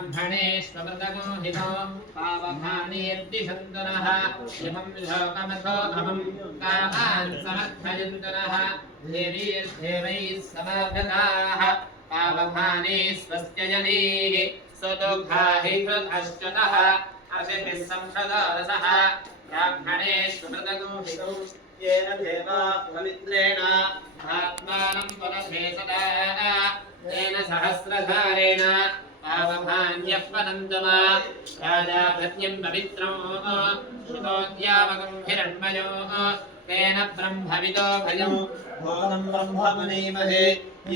ब्राह्मणेष्वमृतगोहितो पावभानेर्दिशन्तनः इमं लोकमथो अहं कामान् समर्थयन्तनः देवीर्देवैः समागताः पावभाने स्वस्य जनेः सुदुःखाहि कृतश्चतः अशिभिः संसदरसः ब्राह्मणेष्वमृतगोहितो येन देवा पवित्रेण आत्मानं पुनः सदा तेन सहस्रधारेण पावभान्यः पदन्तमा राजा भृत्यं पवित्रो श्रुतोद्यामकं हिरण्मयो तेन ब्रह्मविदो भयं भूतं ब्रह्ममुनीमहे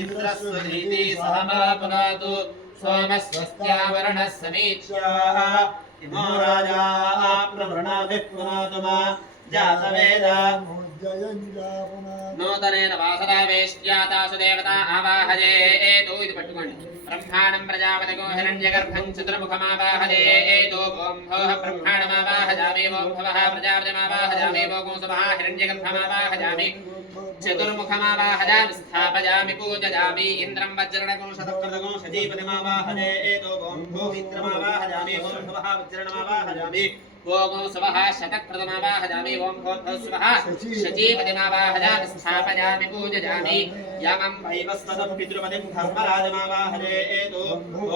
इन्द्रस्वधीति सहमा पुनातु सोमस्वस्त्यावरणः समीक्ष्याः इमो राजा प्रवृणाभिः पुनातु मा जातवेदा नूतनेन वासदावेश्यातासु देवता आवाहये एतो इति पट्टुकोंडि ब्रह्माणं प्रजापतिगो हिरण्यगर्भं चतुर्मुखमावाहये एतो ओं भवः ब्रह्माणमावाहयामि ओं भवः प्रजापतिमावाहयामि ओं सुवः हिरण्यगर्भमावाहयामि चतुर्मुखमावाहयामि स्थापयामि पूजयामि इन्द्रं वज्रणगो शतक्रतगो सजीपतिमावाहये एतो ओं भूः इन्द्रमावाहयामि ओं भवः वज्रणमावाहयामि ओं सुवः शतक्रतमावाहयामि ओं भूर्भुवः सुवः सजीपतिमावाहयामि स्थापयामि पूजयामि यमं वैवस्वतं पितृपतिं धर्मराजमावाहये एतो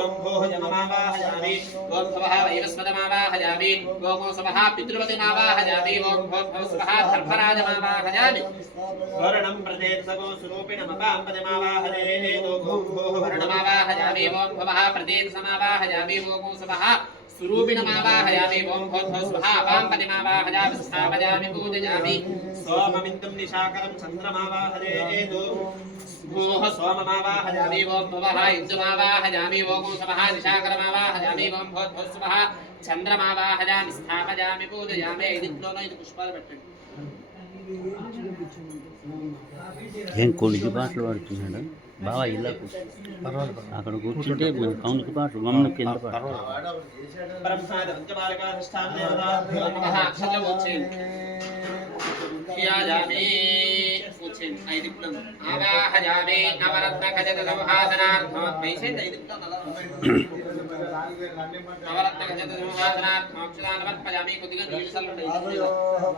ओं भूः यममावाहयामि ओं भवः वैवस्वतमावाहयामि ओं सुवः पितृपतिमावाहयामि ओं भूर्भुवः सुवः धर्मराजमावाहयामि वर्णं प्रदेशगो स्वरूपिणमपाम्पतिमावाहये एतो ओं भूः वर्णमावाहयामि ओं भवः प्रदेशमावाहयामि ओं सुवः स्वरूपिणमावाहयामि ओं भूर्भुवः स्वः अपाम्पतिमावाहयामि स्थापयामि पूजयामि सोममिन्दं निशाकरं चन्द्रमावाहये एतो भूः सोममावाहयामि ओं भवः युज्यमावाहयामि ओं स्वः निशाकरमावाहयामि ओं भूर्भुवः स्वः चन्द्रमावाहयामि स्थापयामि पूजयामि इदित्लोनो इति पुष्पाలు పెట్టండి ఏం కొలికి పాటలు పాడుతున్నాడు బావా ఇలా అక్కడ కూర్చుంటే కౌనికి పాట మమ్మల్ని కింద పాట आवाहयामि नवरत्नखचितसंहासनार्थं नवरत्नखचितसंहासनार्थमोक्षदानमर्पयामि కొద్దిగా నీళ్ళు చల్లండి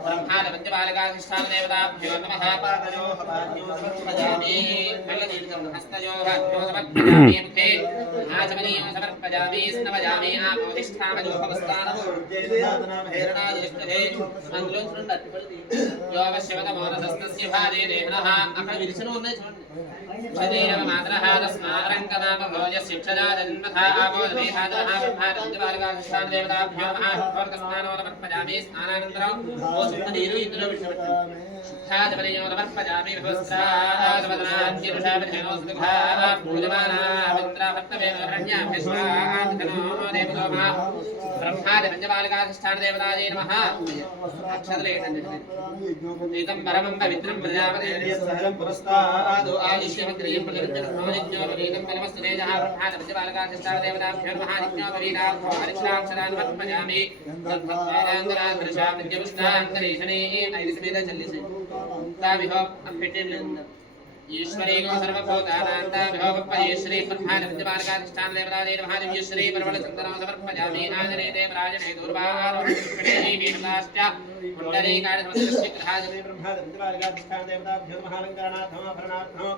బ్రహ్మాద పంచబాలకాధిష్టానదేవతాభ్యో నమః పాదయోః పాద్యోః సమర్పయామి కళ్ళ నీళ్ళు చల్లండి హస్తయోః అర్ఘ్యం సమర్పయామి ముఖే ఆచమనీయం సమర్పయామి స్నవయామి ఆపోదిష్టామజోపవస్థానమూర్జేనాథనామహేరణాయేష్టభే అందులో చూడండి అట్టుపడి యోగశివతమోనసస్తస్య భారే దేహనః అక్కడ విరిచిన ఉన్నాయి చూడండి శరీరమ మాత్రః తస్మారంకనామ భోజస్య క్షజాజన్మథా ఆపోదమేహాదః బ్రహ్మాదంజబాలకాధిష్టానదేవతాభ్యో నమః భోర్గస్నానో సమర్పయామి స్నానానంతరం ఓ శుద్ధ నీరు ఇందులో విడిచిపెట్టండి శుద్ధాజమనీయం సమర్పయామి విభస్త్రాజవదనాద్యరుషాభిధేనో సుదుఘా పూజమానామింద్రాభర్తవేమరణ్యాభ్యస్వాంతనో దేవతోమా బ్రహ్మాది పంచబాలకాధిష్టానదేవతాయే నమః అక్షతలేయండి ఏకం పరమం పవిత్రం ప్రజాపతిర్యస్సహరం పురస్తాదో ఆదిశ్యమగ్రయం ప్రతిజ్ఞోపవీతం పరమస్తేజః బ్రహ్మాది పంచబాలకాధిష్టానదేవతాభ్యో నమః నిత్యోపవీతాభ్యో హరిక్షరాక్షరాన్ సమర్పయామి తద్భక్తారాంగరాధృషా విద్యపుష్టాంతరీషణే ఐదు మీద చెల్లిసి ताभिहो अम्पिटिर्लिंद ईश्वरेगो सर्वभूतानान्ताभिहो पयेश्वरी ब्रह्मादि पंचबालकाधिष्ठानदेवतादे नमः दिव्यश्री परवलचन्दनं समर्पयामि नाजने देवराजने दूर्वारोहिणे वीरदाश्च पुण्डरीकार्यसमस्तस्य ग्रहाजने ब्रह्मादि पंचबालकाधिष्ठानदेवताभ्यो नमः अलङ्करणार्थमभरणार्थम्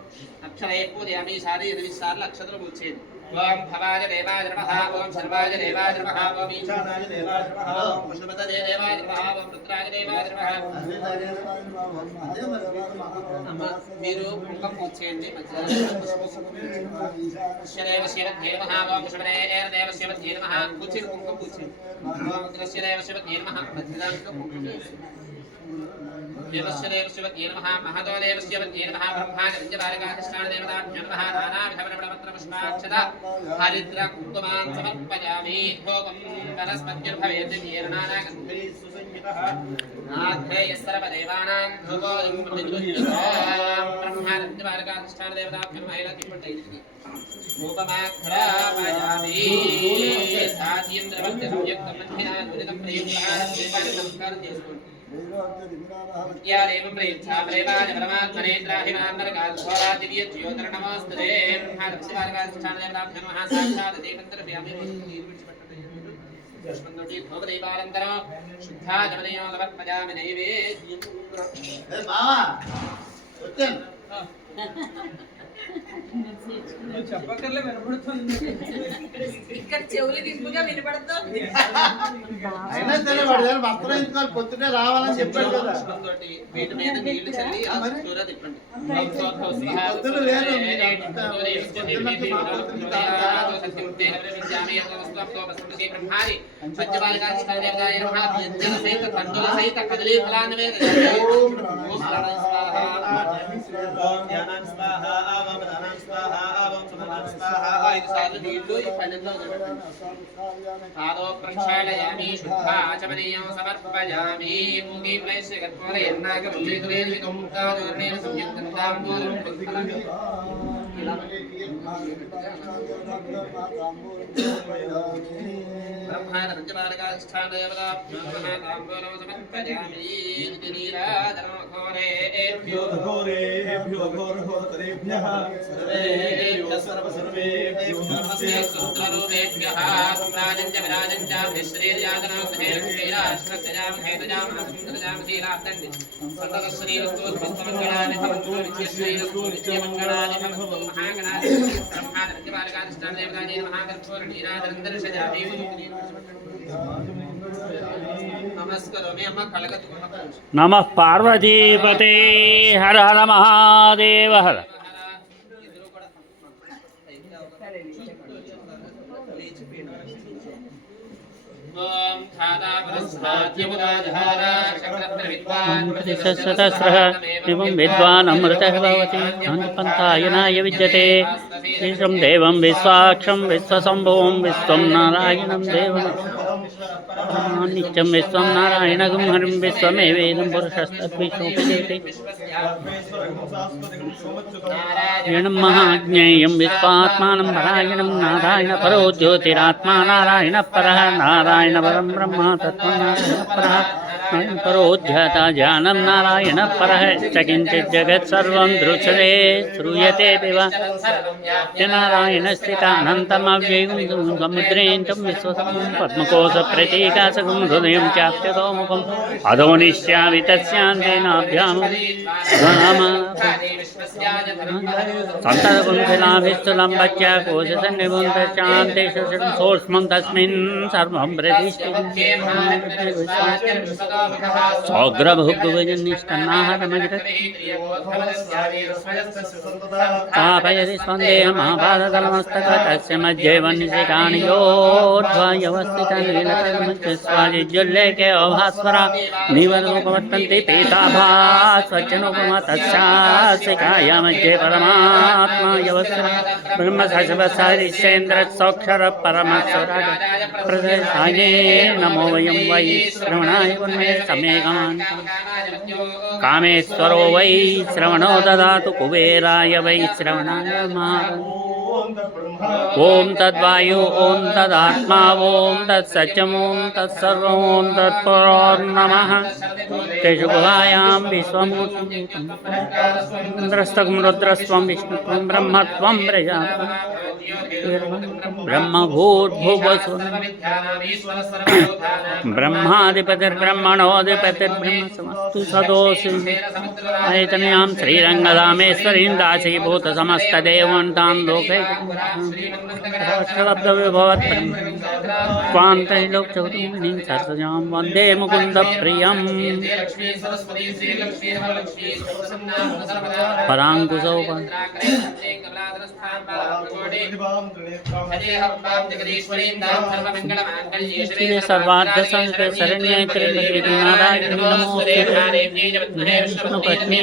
अक्षरे पूजयामि शारीरविस्सार लक्षत्र पूज्येत् ओम भवाय देवाय नमः ओम सर्वाय देवाय नमः ओम ईशानाय देवाय नमः ओम पुष्पपतये देवाय नमः ओम रुद्राय देवाय नमः మీరు కుంకుమ పూచేయండి శ్రీదేవస్యవద్యే నమః ఓం పుష్పదేవస్యవద్యే నమః పూచేయండి కుంకుమ పూచేయండి ఓం రుద్రస్యదేవస్యవద్యే నమః మధ్యదాంట్లో కుంకుమ देवस्यदेवस्यवद्ये नमः महतोदेवस्यवद्ये नमः ब्रह्मादि पंचबालकाधिष्ठानदेवताभ्यो नमः नानाविधपरिमलपत्रपुष्पाक्षत हरिद्रकुङ्कुमान् समर्पयामि धूपं वनस्पतिर्भवेत् जीर्णानागन्धैः सुसंयुतः आध्यायस्सर्वदेवानां धूपोऽयं प्रतिगृह्यताम् ब्रह्मादि पंचबालकाधिष्ठानदेवताभ्यो नमः इति धूपमाघ्रापयामि साध्येन्द्रवद्य संयुक्तं मध्याह्नं दुरितं प्रयुक्तः देवानि नमस्कारं చేసుకోండి यादेव प्रेच्छा प्रेमाय परमात्मने त्राहिमान्नरकालस्वरा दिव्य ज्योतिर्नमोस्तुते ब्रह्मादशिवालकाधिष्ठानदेवताभ्यो नमः साक्षात् देवन्तरभ्यामि यस्मन्दोटी भोगदीपानन्तरो शुद्धाजमनयो समर्पयामि नैवेद्यं బావా వచ్చాను చెప్పక్కర్లే వినపడుతుంది ఇక్కడ చెవులు వింపుగా వినపడుతుంది. అయినా సరే వాడి దగ్గర వస్త్రం ఇంచుకోవాలి పొద్దునే రావాలని చెప్పాడు కదా తోటి వీటి మీద నీళ్లు చల్లి ఆ చుట్టూరా తిప్పండి పొద్దున వేరు సహిత కదలీ ఫలాన్ని పాదో ప్రక్షాళయామి శుద్ధాచమనీయం సమర్పయామి మూగీ ప్లేస్య కర్పూరయన్నాగమల్లికవేదికం తాదోర్ణేన సంయుక్తం తాంబూలం బ్రహ్మానందమాలకాధిష్టానదేవతాభ్యో నమః తాంబూలం సమర్పయామి నీరాజనం ఘోరేభ్యో ఘోరేభ్యః సర్వేభ్యః సుందరూపేభ్యః సుమ్రాజం చ విరాజం చ శ్రీర్యాజనాగ్నే క్షీరాశ్రస్యాం హేతజాం శీలాబ్దండి సతశ్రీరస్తు స్వస్తమంగళాని భవంతు నిత్యశ్రీరస్తు నిత్యమంగళాని భవంతు మహాగణాధి బ్రహ్మానందమాలకాధిష్టానదేవతాయే నమః కర్పూర నీరాజనం దర్శయామి నమస్కారమే అమ్మ కళకత్తుకున్న నమః పార్వతీపతే హర హర మహాదేవ హర ఓం ధాతా పురస్వాద్యముదాధారా చక్రత్ర విద్వాన్ సహస్రः एवं विद्वान् अमृतः भवति अन्तपन्थायनाय विद्यते ईशं देवं विश्वाक्षं विश्वशम्भुं विश्वं नारायणं देवं नित्यं विश्वं नारायणगं हरिं विश्वमेवेदं पुरुषस्तद्विष्णुपजयते नारायणं महाज्ञेयं विश्वात्मानं नारायणं नारायण परो ज्योतिरात्मा नारायण परः नारायण परं ब्रह्म तत्त्वं नारायण परः परोध्याता जानम नारायण परः च किञ्चित् जगत् सर्वं दृश्यते श्रूयते वा नारायण स्थितानन्तमव्ययं समुद्रेन्तं विश्वसमं पद्मकोशप्रतीकासकं हृदयं चाप्यतोमुखम् अधोनिश्यामि तस्यान्तेनाभ्यां सन्ततकुण्ठिलाभिस्तुलम्बच्च कोशसन्निबुन्धश्चान्तेषु सोऽस्मं तस्मिन् सर्वं प्रतिष्ठितं स्थापयति स्पन्देहमापादतलमस्तक तस्य मध्ये वह्निशिखानि योऽध्वायवस्थितनीलकर्मस्वाजिज्जुल्लेखे अभास्वरा निवरूपवर्तन्ति पीताभा स्वच्छनुपमा तस्याशिखाया मध्ये परमात्मा यवस्थितः ब्रह्मसशवसहरिश्चेन्द्रसोऽक्षर परमस्वराज प्रदेशाये नमो वयं वै श्रवणाय उन्मे समेकान् कामेश्वरो वै श्रवणो ददातु कुबेराय वै श्रवणाय ॐ तद्वायु ॐ तदात्मा ॐ तत्सत्यम् ॐ तत्सर्वम् ॐ तत्परोर्नमः तेषु गुहायां विश्वमूर्तिन्द्रस्तकं रुद्रस्त्वं विष्णुत्वं ब्रह्मत्वं ब्रह्मभूर्भुवसु ब्रह्माधिपतिर्ब्रह्मणोऽधिपतिर्ब्रह्म समस्तु सदोषि ऐतनयां श्रीरङ्गधामेश्वरीं दासीभूतसमस्तदेवन्तां लोके अष्टलब्धविभवत् त्वां त्रैलोक्यवतुमिनीं सरसजां वन्दे मुकुन्दप्रियम् पराङ्कुशौ सर्वार्धसंस्कृते शरण्ये त्र्यम्बके नारायणी नमोस्तुते विष्णुपत्नी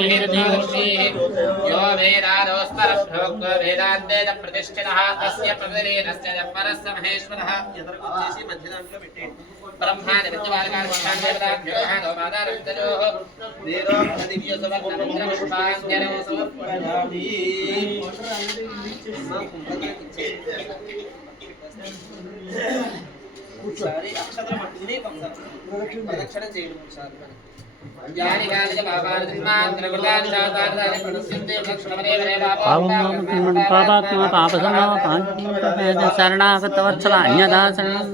यो वेदादोस्तरप्रोक्तो वेदान्ते प्रतिष्ठितः तस्य प्रतिरेनस्य परस्य महेश्वरः यतर्कुच्चेसी मध्यनांलो పెట్టేయండి బ్రహ్మాది విద్వాలకార్షాందేవతాభ్యో హోమాదారంతజోః దేవో దివ్య సమర్పణంద్ర పుష్పాంజనో సమర్పయామి ఒకసారి అక్షతలు పట్టుకుని ఒకసారి ప్రదక్షిణ చేయండి ఒకసారి यानि कानि च पापानि जन्मान्तरकृतानि जातानि प्रणश्यन्ते लक्ष्मणमदेव पापात्मा पापसम्भव शरणागतवत्सल अन्यथा शरणं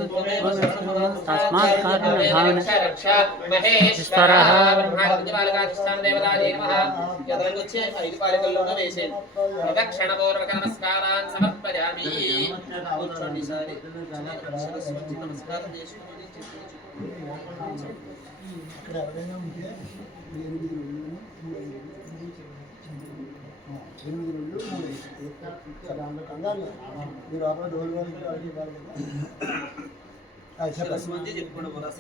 तस्मात् कारणभावेन महेश्वरः ब्रह्मादिपालकाधिष्ठान देवतायै नमः यदनुच्छे ఐదుపాలికల్లోనే వేసేది ప్రదక్షిణపూర్వక నమస్కారాన్ని సమర్పయామి కూర్చోండి సారి సరస్వతి నమస్కారం చేసుకొని ఇక్కడ ఎవరైనా ఉంటే 8 రోజులు 3 దాంట్లో కంగారు మీరు లోపల డోర్ వాళ్ళకి ఇవ్వాలి కదా సరస్వతి చెప్పుకోండి పురస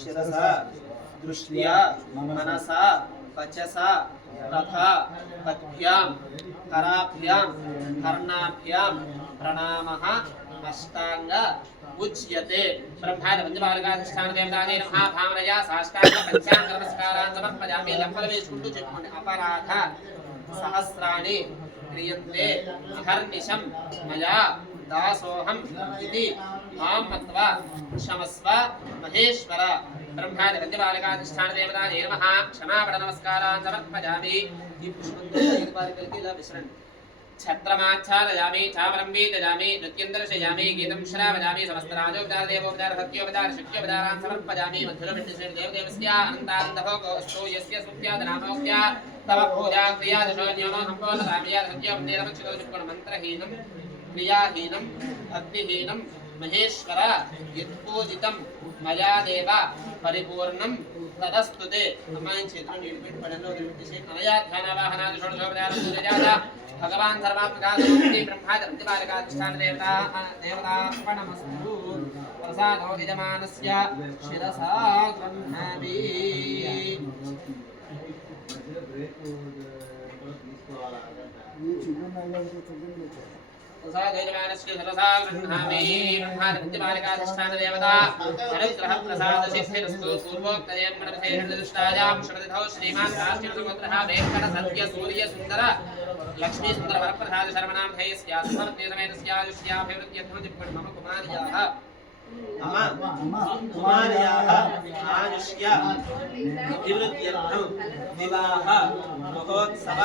శిరస దృష్ట్యా మనస వచస రథ పద్భ్యాం కరాభ్యాం కర్ణాభ్యాం ప్రణామః అష్టాంగ उच्यते ब्रह्माद पंचपालकाधिष्ठान देवतायै नमः भावनया साष्टांग पंचांग नमस्कारान् समर्पयामि लंबल वेसुకుంటూ చెప్పుకోండి अपराध सहस्राणि क्रियन्ते अहर्निशं मया दासोऽहम् इति मां मत्वा क्षमस्व महेश्वर ब्रह्माद पंचपालकाधिष्ठान देवतायै नमः क्षमापण नमस्कारान् समर्पयामि ఈ పుష్పంతో ఐదు పాలికలకి ఇలా విసరండి छत्रमाच्छादयामि चामरं वीतयामि नृत्यं दर्शयामि गीतं श्रावयामि समस्तराजोपचार देवोपचार भक्त्योपचार शक्योपचारान् समर्पयामि मधुरमिण्डश्री देवदेवस्य अनन्तानन्दभोगोऽस्तु यस्य सुख्यातनामोक्त्या तव पूजा क्रिया दशोन्योनो सम्पूर्णरामया सत्योपदेरमक्षितो मन्त्रहीनं क्रियाहीनं भक्तिहीनं महेश्वर यत्पूजितं मया देव परिपूर्णं तदस्तुते अम्मायन क्षेत्रं नीलपेट पडनो वदिलिसे अनया ध्यानवाहनादि षोडशोपचार भगवान सर्वात्मकादि ब्रह्माद पंचपालकाधिष्ठान देवतार्पणमस्तु प्रसादो यजमानस्य शिरसा गृह्णामि प्रसादो यजमानस्य शिरसा गृह्णामि ब्रह्माद पंचपालकाधिष्ठान देवता अनुग्रह प्रसाद सिद्धिरस्तु पूर्वोक्तयं मनसेन्दुष्टायां श्रद्धौ श्रीमान् राष्ट्रसुपुत्रः वेङ्कट सत्य सूर्य सुन्दर लक्ष्मी सुंदर वरप्रसाद शर्मनाम धैर्यस्य समर्थे समेतस्यायुष्याभिवृद्ध्यर्थं चिक्कण मम कुमार्याः आयुष्य अभिवृद्ध्यर्थं विवाह महोत्सव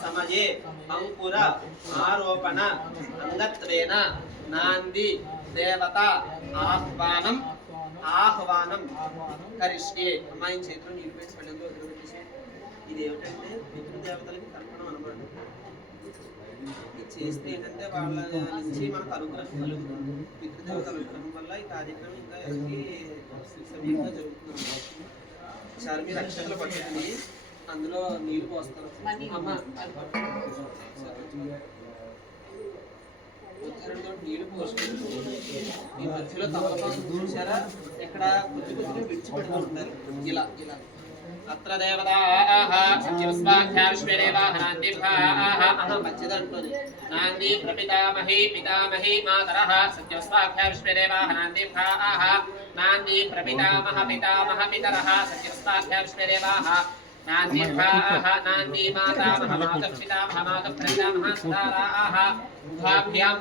समये अंकुर आरोपण अंगत्वेन नांदी देवता आह्वानं करिष्ये अम्माई क्षेत्रं नीलपेट पडनो వదిలిపెట్టేసి ఇది ఏమిటంటే పితృదేవతలకి తర్పణం అన్నమాట చేస్తే ఏంటంటే వాళ్ళ నుంచి మనకు అనుగ్రహం కలుగుతుంది పితృదేవత అనుగ్రహం వల్ల ఈ కార్యక్రమం ఇంకా సవ్యంగా జరుగుతుంది ఒకసారి మీరు అక్షతలు పట్టుకుని అందులో నీళ్లు పోస్తారు అమ్మ ఉత్తరంతో నీళ్లు పోసుకుంటూ ఈ మధ్యలో తమలపాకు చూసారా ఎక్కడ కొద్ది కొద్దిగా విడిచిపెడుతూ ఉంటారు ఇలా ఇలా अत्र देवताः सत्यस्वाख्या विश्वेदेवाः नान्दिभाः मध्यदण्टुनि नान्दी प्रपितामही पितामही मातरः सत्यस्वाख्या विश्वेदेवाः नान्दिभाः नान्दी प्रपितामह पितामह पितरः सत्यस्वाख्या विश्वेदेवाः नान्दिभाः नान्दी मातामह मातः पितामह मातः प्रपितामह सुताराः उभाभ्यां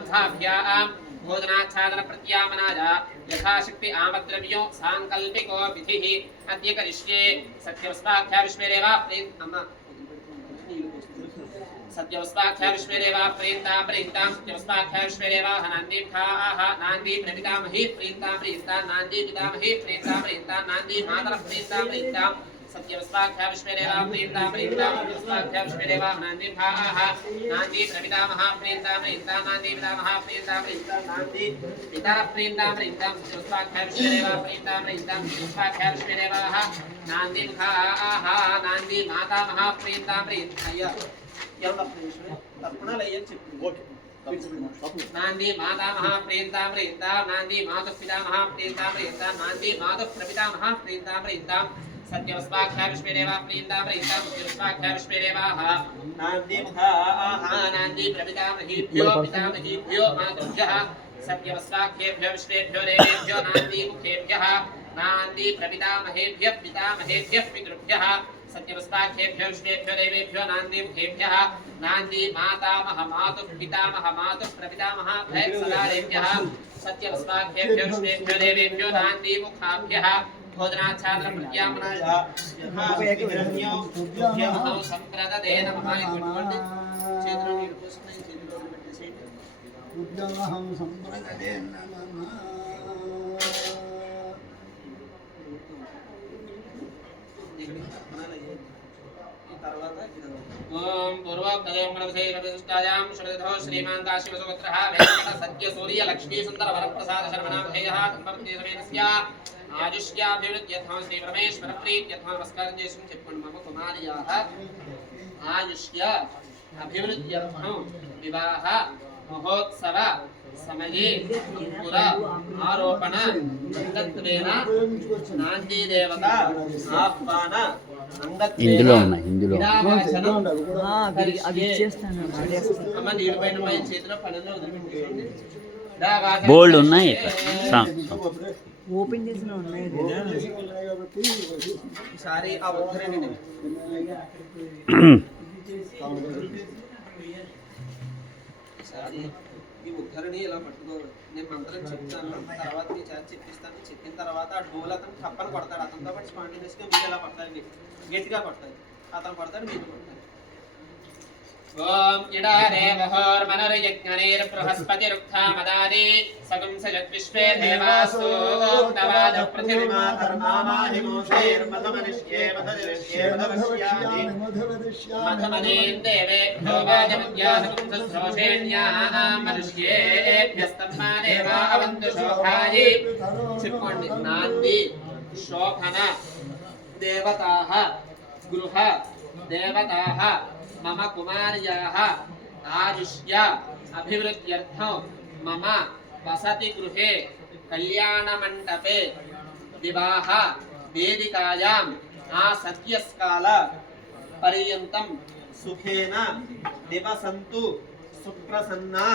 भोजनाच्छादन प्रत्यामनाय यथाशक्ति आमद्रव्यो सांकल्पिको विधिः अद्य करिष्ये सत्यवस्वाख्या विश्वेदेवा सत्यवस्वाख्या विश्वेदेवा प्रीन्तां सत्यवस्वाख्या विश्वेदेवा नान्दिभाः नान्दी प्रपितामही प्रीन्तां नान्दी पितामही प्रीन्तां नान्दी मातरः प्रीन्तां सत्यवस्वाख्या विश्वेदेवा प्रीन्तां सत्यवस्वाख्या विश्वेदेवा नान्दिभाः नान्दी प्रपितामह प्रीन्तां नान्दी पितामह प्रीन्तां नान्दी पितरः प्रीन्तां सत्यवस्वाख्या विश्वेदेवा प्रीन्तां सत्यवस्वाख्या विश्वेदेवाः नान्दिभाः नान्दी मातामह प्रीन्तां अय्या ఎవరు తప్పనాలు అయ్యని చెప్పింది नान्दी मातामह प्रीन्तां नान्दी मातुः पितामह प्रीन्तां नान्दी मातुः प्रपितामह प्रीन्तां सत्यवस्वाख्या विश्वेदेवा प्रीन्तां सत्यवस्वाख्या विश्वेदेवाः नान्दिमुखाः नान्दी प्रपितामहीभ्यो पितामहीभ्यो मातुभ्यः सत्यवस्वाख्येभ्यो विश्वेभ्यो देवेभ्यो नान्दिमुखेभ्यः नान्दी प्रपितामहेभ्यः पितामहेभ्यः पितृभ्यः सत्यवस्वाख्येभ्यो विश्वेभ्यो देवेभ्यो नान्दिमुखेभ्यः नान्दी मातामह मातुः पितामह मातुः प्रपितामह भैक्सदारेभ्यः सत्यवस्वाख्येभ्यो विश्वेभ्यो देवेभ्यो नान्दिमुखाभ्यः భోజనాఛాదనం ప్రత్యామ్నాయ యథా విగ్రహ్యో ఉద్యమో సంప్రదదే నమః. ఇటువంటి చేతులు నీరు పోసుకుని చేతులు పెట్టేసేయండి. ఉద్యమహం సంప్రదదే నమః. ఓం పూర్వోక్తదేవం గణపతిరవిష్టాయాం శ్రీధో శ్రీమాన్ కాశీవసుపుత్రః వెంకట సత్య సూర్య లక్ష్మీ సుందర వరప్రసాద శర్మనామధేయః దంపత్య సమేతస్య ఆయుష్యాభివృద్ధ్యర్థం శ్రీ పరమేశ్వర ప్రీత్యర్థం నమస్కారం చేసుకుని చెప్పండి. మమ కుమార్యాః ఆయుష్య అభివృద్ధ్యర్థం వివాహ మహోత్సవ సమయే అంకుర ఆరోపణ అంగత్వేన నాందీ దేవత ఆహ్వాన ఇందులో ఉన్నాయి, ఇందులో బోల్డ్ ఉన్నాయి ఓపెన్ చేసిన ఉన్నాయి. ఈసారి ఆ ఉద్ధరణి ఈ ఉద్ధరణి ఇలా పట్టుకోవాలి. నేను మంత్రం చెప్తాను, తర్వాత నీ చేత చెప్పిస్తాను. చెప్పిన తర్వాత ఆ డోల్ అతను కప్పన కొడతాడు. అతనితో పాటు స్పాంటేనియస్గా మీరు ఎలా పడతాయండి, గట్టిగా పడతాయి. అతను పడతాడు, మీరు పడతాడు. ఓం ఇడాదేవహోర్మనర్యజ్ఞనైర్బృహస్పతిరుక్థామదాది సగం సజద్విశ్వే దేవాసో తవాద పృథివీమా కర్మామాహిమోషైర్మధమనిష్యే మధరిష్యే మధవశ్యామి మధమదీన్ దేవేభ్యో వాజమద్యాసకం సశ్రోషేణ్యాం మనుష్యేభ్యస్తమ్మా దేవా అవంతు శోభాయి. చెప్పుకోండి. నాంది శోభన దేవతాః గృహ దేవతాః మమ కుమార్యాః ఆయుష్య అభివృద్ధ్యర్థం మమ వసతి గృహే కళ్యాణమంటపే వివాహ వేదికాయాం ఆసత్యస్కాల పర్యంతం సుఖేన నివసంతు సుప్రసన్నా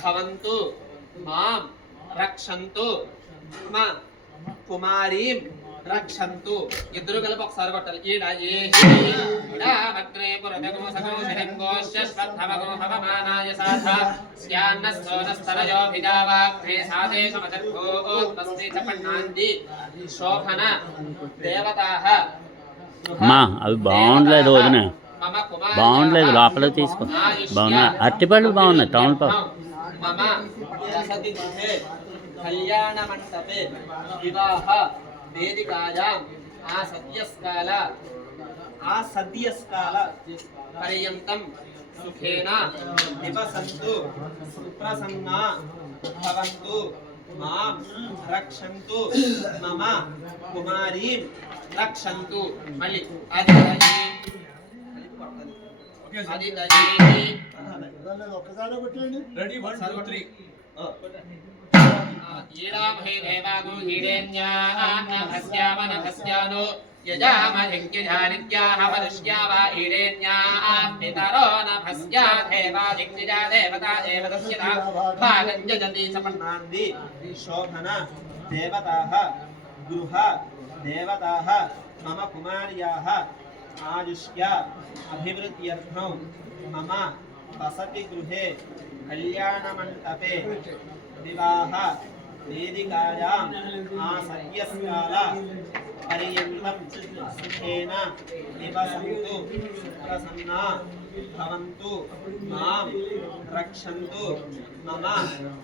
భవంతు మాం రక్షంతు మమ కుమారీం రక్షంతు. ఇద్దరు కలిపి ఒకసారి కొట్టాలి. ఈడమగ్రే పురతగో సగో శిరంగోశ్చ స్వద్ధమగో హవమానాయ సాధ స్యాన్నస్తోనస్తనయోభిజావాగ్రే సాధేషమచర్భోత్మస్మి చపన్నాంది శోభన దేవతాః. అమ్మా అవి బాగుండలేదు వదిన, బాగుండలేదు. లోపల తీసుకో. బాగున్నా అరటిపళ్ళు బాగున్నాయి. టౌన్ పాప మమ వసతి గృహే కళ్యాణ మంటపే వివాహ వేదికాయాం ఆసద్యస్కాల పర్యంతం సుఖేన నివసంతు సుప్రసన్నా భవంతు మాం రక్షంతు మమ కుమారీం రక్షంతు. మళ్ళీ ఒక్కసారి కొట్టండి. రెడీ 1 2 3 ఈడామహే దేవాగో ఈడేన్యానభస్యామనభస్యానో యజామహిజ్ఞానిత్యాహ వరుష్యావా ఈడేన్యాః పితరో నభస్యా దేవాదిజ్ఞా దేవతా దేవతస్యతా భాగంజజతి సపన్నాంది శోభన దేవతాః గృహ దేవతాః మమ కుమార్యాః ఆయుష్య అభివృద్ధ్యర్థం మమ వసతి గృహే కళ్యాణమంటపే వివాహ వేదికాయాం ఆసత్యస్కాల పర్యంతం సుఖేన నివసంతు ప్రసన్నా భవంతు మాం రక్షంతు మమ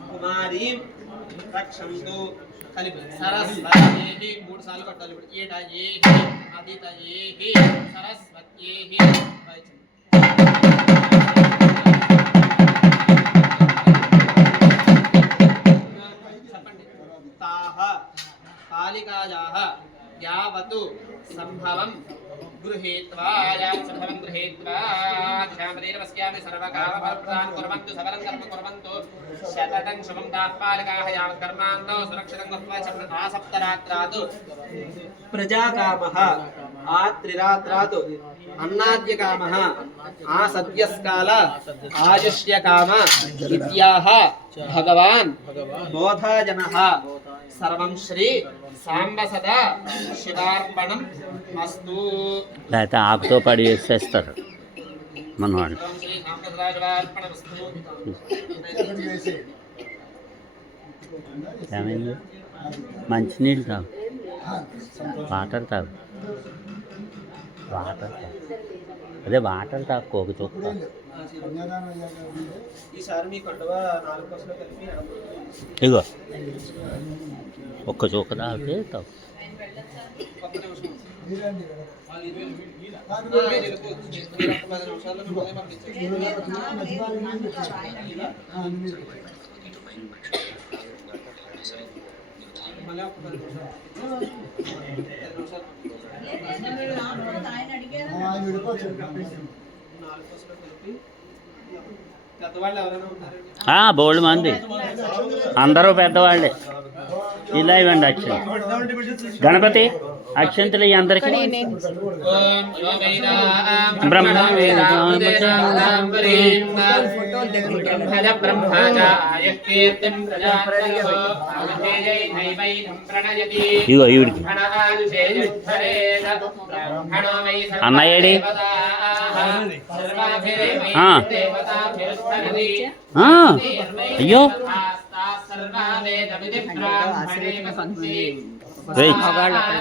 కుమారీం రక్షంతు. కలిపి సరస్వతీ 3 సార్లు కొట్టాలి. ఇప్పుడు ఏటయేహి అదితయేహి సరస్వత్యేహి. బాలికాయాః యావత్ సంభవం గృహీత్వా ధ్యామదేవస్యామి సర్వకామఫలప్రదాన్ కుర్వంతు సబలం కర్మ కుర్వంతు శతతం శుభం తాః బాలికాః యావత్ కర్మాన్నో సురక్షితం కృత్వా ఆసప్తరాత్రాత్ ప్రజాకామః ఆత్రిరాత్రాత్ అన్నాద్యకామః ఆసద్యస్కాల ఆయుష్యకామ ఇత్యాహ భగవాన్ బోధాజనః. సర్వం శ్రీ సాంబ సదా శివార్పణం అస్తు. లేకపోతే ఆకుతో పడి వేసేస్తారు మన వాళ్ళు. శ్రీ సాంబ సదా శివార్పణం అస్తు. ఏమైంది? మంచినీళ్ళు తాగు. వాటర్ తాగు, వాటర్ తాగు, అదే వాటర్ తాకు ఒక చొక్క. కన్యాదానం అయ్యాక ఈసారి మీ కండువ 4 కోసలో కలిపి ఇగో ఒక్క చొక్క తాగితే తాగు. మీరండి పెద్దవాళ్ళు ఎవరైనా ఉంటారు? బోల్డ్ మంది, అందరూ పెద్దవాళ్ళే. ఇలా ఇవ్వండి అక్షంత. గణపతి అక్షంతలు ఇవి అందరికీ. బ్రహ్మ ఇగో ఈవిడికి అన్నయ్యేడి. అయ్యో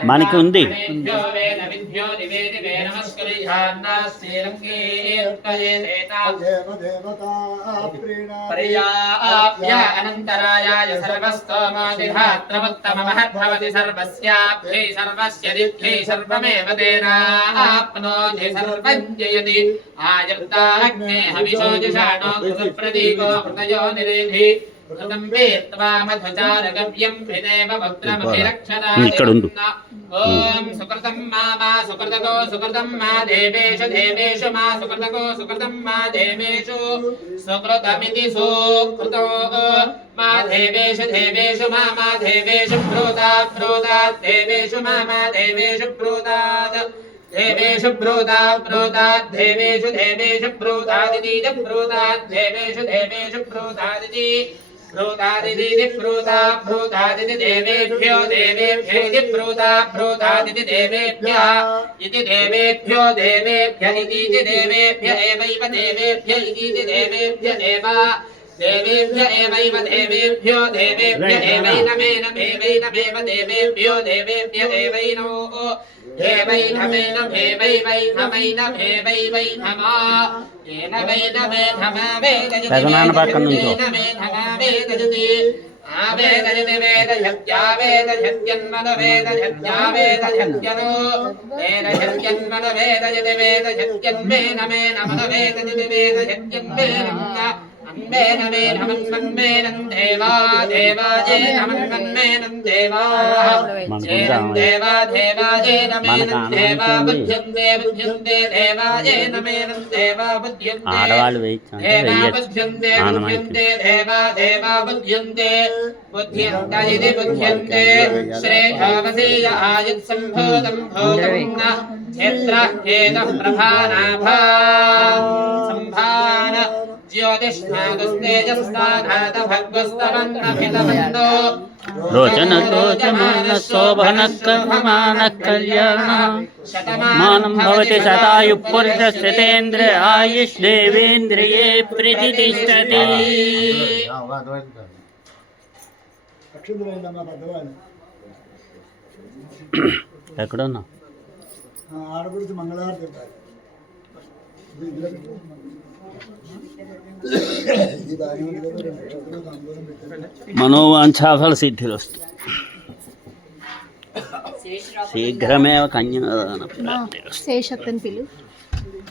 మనకి ఉంది. అనంతరాయాయ సర్వస్తోమోదిధాత్రముత్తమమహద్భవతి సర్వస్యాభ్యై సర్వస్య దిభ్యై సర్వమేవ తేనాప్నోతి సర్వం జయతి. ఆయుర్దాగ్నే హవిషోజుషాణో కృతప్రదీపో మృతయో నిరేధి ఇక్కడ ఉంది. ఓం సుకృతం మా సుకృతకో సుకృతం మా దేవేషు దేవేషు మా సుకృతకో సుకృతం మా దేవేషు సుకృతమితి సుకృతో మా దేవేషు దేవేషు మా దేవేషు బ్రూతాత్ బ్రూతాత్ దేవేషు మా దేవేషు బ్రూతాత్ దేవేషు బ్రూతాత్ బ్రూతాత్ దేవేషు దేవేషు బ్రూతాదితి బ్రూతాత్ దేవేషు దేవేషు బ్రూతాదితి బ్రూతాదితి బ్రూతా బ్రూతాదితి దేవేభ్యో దేవేభ్య ఇతి బ్రూతా బ్రూతాదితి దేవేభ్య ఇతి దేవేభ్యో దేవేభ్య ఇతి దేవేభ్య ఏవైవ దేవేభ్య ఇతి దేవేభ్య ఏవ దేవేభ్య ఏవైవ దేవేభ్యో దేవేభ్య ఏవైనమేనమేవైనమేవ దేవేభ్యో దేవేభ్య ఏవైనో పెదనాన్న పక్కన నుంచో. ఆడవాళ్ళు లోచన లోచమాన శోభన కర్మమాన కళ్యాణ మానం భవతి శతాయు పురుష శతేంద్ర ఆయుష్ దేవేంద్రియే ప్రతిష్టతి. ఎక్కడున్నా ఆడపడిచి మంగళహారతి మనోవాంఛాఫల సిద్ధిరస్తు. శీఘ్రమేవ కన్యాదాన ప్రాప్తిరస్తు. శేషక్కని పిలు.